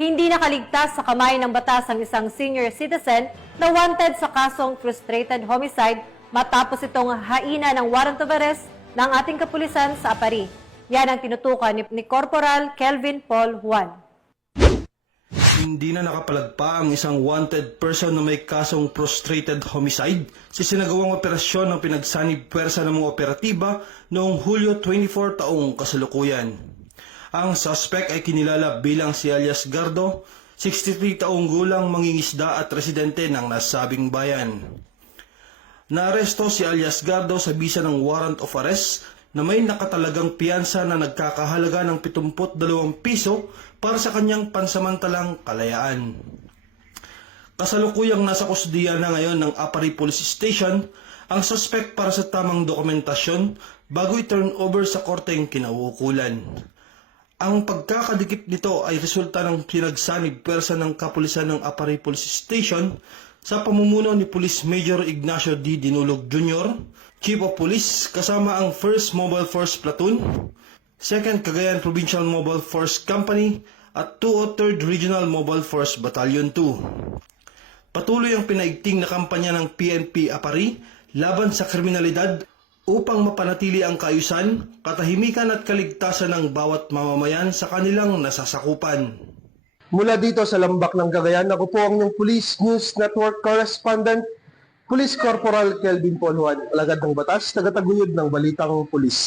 Hindi nakaligtas sa kamay ng batas ang isang senior citizen na wanted sa kasong frustrated homicide matapos itong haina ng warrant of arrest ng ating kapulisan sa Apari. Yan ang tinutukan ni Corporal Kelvin Paul Juan. Hindi na nakapalagpa ang isang wanted person na may kasong frustrated homicide sa sinagawang operasyon ng pinagsanib puwersa ng mga operatiba noong Hulyo 24 taong kasalukuyan. Ang suspect ay kinilala bilang si alias Gardo, 63 taong gulang, mangingisda at residente ng nasabing bayan. Naaresto si alias Gardo sa bisa ng warrant of arrest na may nakatalagang piyansa na nagkakahalaga ng 72 piso para sa kanyang pansamantalang kalayaan. Kasalukuyang nasa kusdiya na ngayon ng Apari Police Station ang suspect para sa tamang dokumentasyon bago i-turn over sa korteng kinauukulan. Ang pagkakadikit nito ay resulta ng pinagsanib puwersa ng kapulisan ng Apari Police Station sa pamumuno ni Police Major Ignacio D. Dinulog Jr., Chief of Police, kasama ang 1st Mobile Force Platoon, 2nd Cagayan Provincial Mobile Force Company at 203rd Regional Mobile Force Battalion 2. Patuloy ang pinaigting na kampanya ng PNP Apari laban sa kriminalidad upang mapanatili ang kaayusan, katahimikan at kaligtasan ng bawat mamamayan sa kanilang nasasakupan. Mula dito sa Lambak ng Cagayan, ako po ang inyong Police News Network Correspondent, Police Corporal Kelvin Paul Juan, alagad ng batas, tagataguyod ng Balitang Pulis.